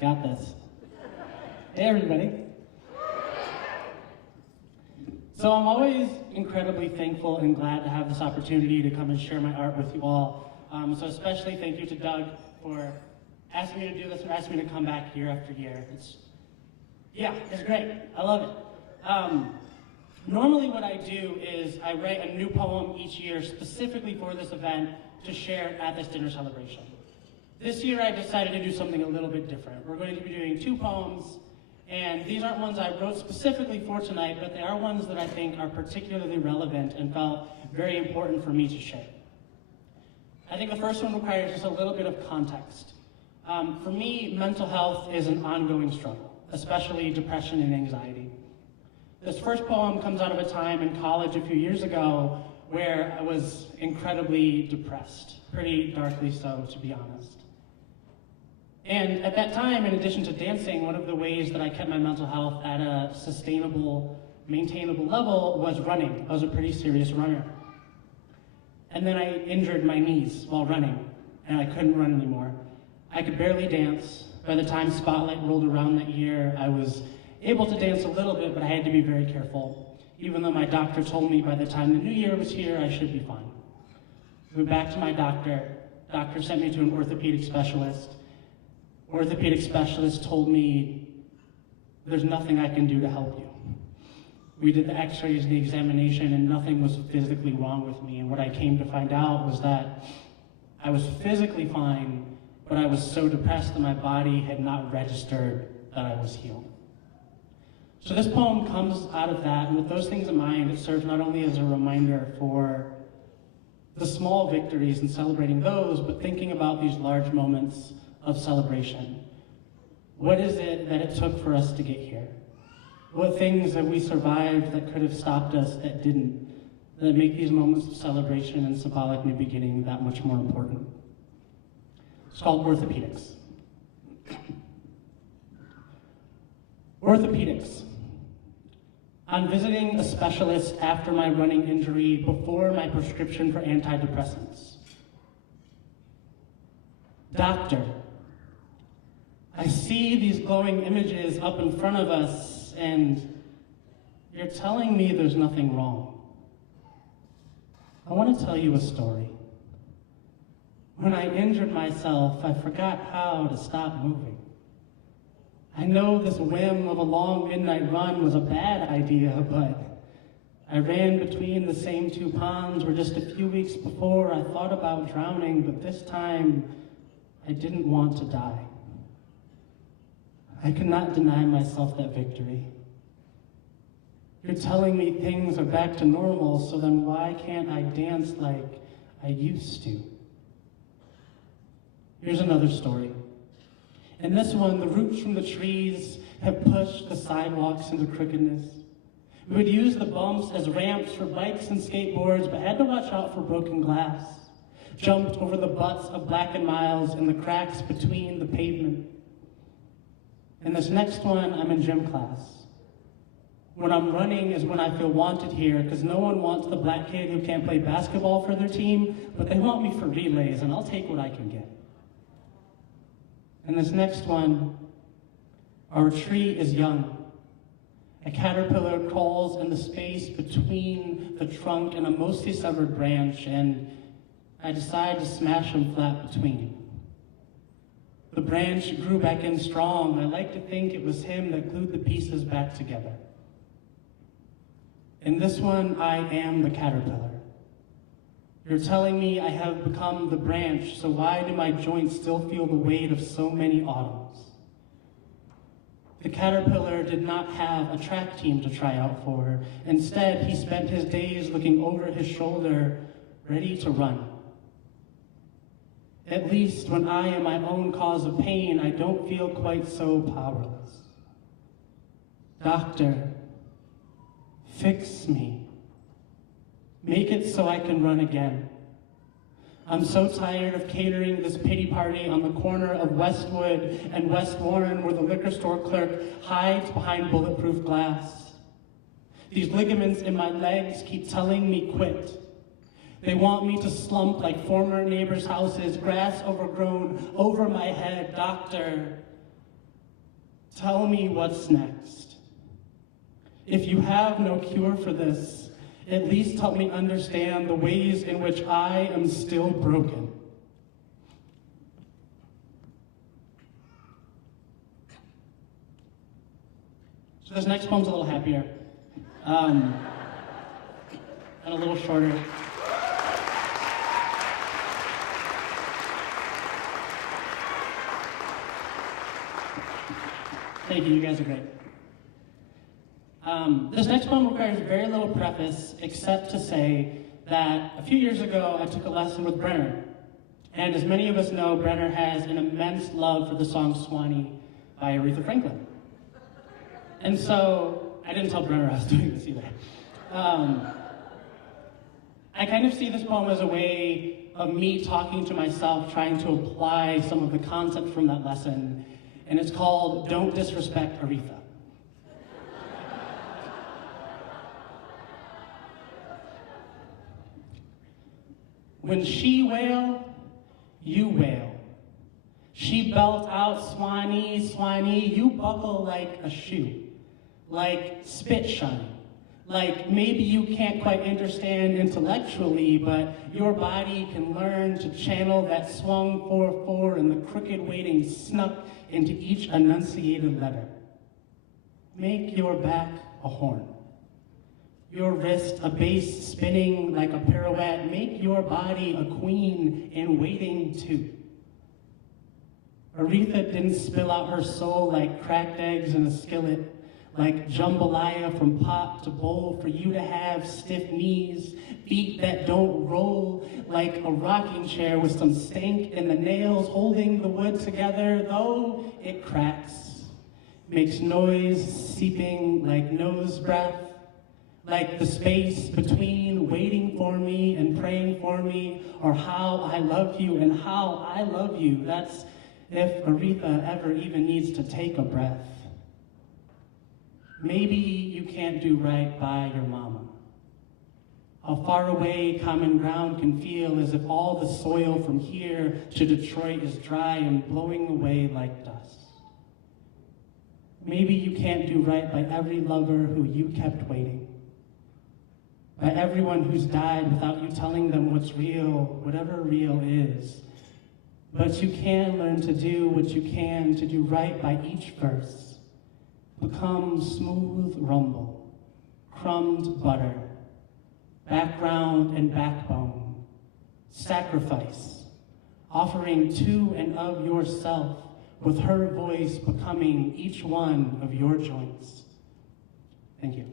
Got this. Hey, everybody. So I'm always incredibly thankful and glad to have this opportunity to come and share my art with you all. So especially thank you to Doug for asking me to do this or asking me to come back year after year. It's great. I love it. Normally what I do is I write a new poem each year specifically for this event to share at this dinner celebration. This year I decided to do something a little bit different. We're going to be doing 2 poems, and these aren't ones I wrote specifically for tonight, but they are ones that I think are particularly relevant and felt very important for me to share. I think the first one requires just a little bit of context. For me, mental health is an ongoing struggle, especially depression and anxiety. This first poem comes out of a time in college a few years ago where I was incredibly depressed, pretty darkly so, to be honest. And at that time, in addition to dancing, one of the ways that I kept my mental health at a sustainable, maintainable level was running. I was a pretty serious runner. And then I injured my knees while running, and I couldn't run anymore. I could barely dance. By the time Spotlight rolled around that year, I was able to dance a little bit, but I had to be very careful. Even though my doctor told me by the time the new year was here, I should be fine. Went back to my doctor. Doctor sent me to an orthopedic specialist. Orthopedic specialist told me, there's nothing I can do to help you. We did the x-rays and the examination, and nothing was physically wrong with me. And what I came to find out was that I was physically fine, but I was so depressed that my body had not registered that I was healed. So this poem comes out of that, and with those things in mind, it serves not only as a reminder for the small victories and celebrating those, but thinking about these large moments of celebration. What is it that it took for us to get here? What things have we survived that could have stopped us that didn't, that make these moments of celebration and symbolic new beginning that much more important? It's called orthopedics. Orthopedics. I'm visiting a specialist after my running injury before my prescription for antidepressants. Doctor, I see these glowing images up in front of us, and you're telling me there's nothing wrong. I want to tell you a story. When I injured myself, I forgot how to stop moving. I know this whim of a long midnight run was a bad idea, but I ran between the same 2 ponds where just a few weeks before I thought about drowning, but this time I didn't want to die. I could not deny myself that victory. You're telling me things are back to normal, so then why can't I dance like I used to? Here's another story. In this one, the roots from the trees have pushed the sidewalks into crookedness. We would use the bumps as ramps for bikes and skateboards, but had to watch out for broken glass. Jumped over the butts of blackened miles in the cracks between the pavement. In this next one, I'm in gym class. When I'm running is when I feel wanted here, because no one wants the black kid who can't play basketball for their team, but they want me for relays, and I'll take what I can get. In this next one, our tree is young. A caterpillar crawls in the space between the trunk and a mostly severed branch, and I decide to smash him flat between. The branch grew back in strong. I like to think it was him that glued the pieces back together. In this one, I am the caterpillar. You're telling me I have become the branch, so why do my joints still feel the weight of so many autumns? The caterpillar did not have a track team to try out for. Instead, he spent his days looking over his shoulder, ready to run. At least when I am my own cause of pain, I don't feel quite so powerless. Doctor, fix me. Make it so I can run again. I'm so tired of catering this pity party on the corner of Westwood and West Warren where the liquor store clerk hides behind bulletproof glass. These ligaments in my legs keep telling me quit. They want me to slump like former neighbors' houses, grass overgrown over my head. Doctor, Tell me what's next. If you have no cure for this, at least help me understand the ways in which I am still broken. So this next poem's a little happier, and a little shorter. Thank you, you guys are great. This next poem requires very little preface, except to say that a few years ago, I took a lesson with Brenner. And as many of us know, Brenner has an immense love for the song Swanee by Aretha Franklin. And so, I didn't tell Brenner I was doing this either. I kind of see this poem as a way of me talking to myself, trying to apply some of the concepts from that lesson. And it's called Don't Disrespect Aretha. When she wail, you wail. She belt out Swanee, Swanee, you buckle like a shoe, like spit shine. Like maybe you can't quite understand intellectually, but your body can learn to channel that swung 4/4 and the crooked weighting snuck into each enunciated letter. Make your back a horn. Your wrist a bass spinning like a pirouette. Make your body a queen in waiting too. Aretha didn't spill out her soul like cracked eggs in a skillet, like jambalaya from pot to bowl for you to have stiff knees, feet that don't roll, like a rocking chair with some stank in the nails holding the wood together, though it cracks, makes noise seeping like nose breath, like the space between waiting for me and praying for me, or how I love you and how I love you. That's if Aretha ever even needs to take a breath. Maybe you can't do right by your mama. How far away common ground can feel, as if all the soil from here to Detroit is dry and blowing away like dust. Maybe you can't do right by every lover who you kept waiting, by everyone who's died without you telling them what's real, whatever real is. But you can learn to do what you can to do right by each verse. Become smooth rumble, crumbed butter, background and backbone, sacrifice, offering to and of yourself, with her voice becoming each one of your joints. Thank you.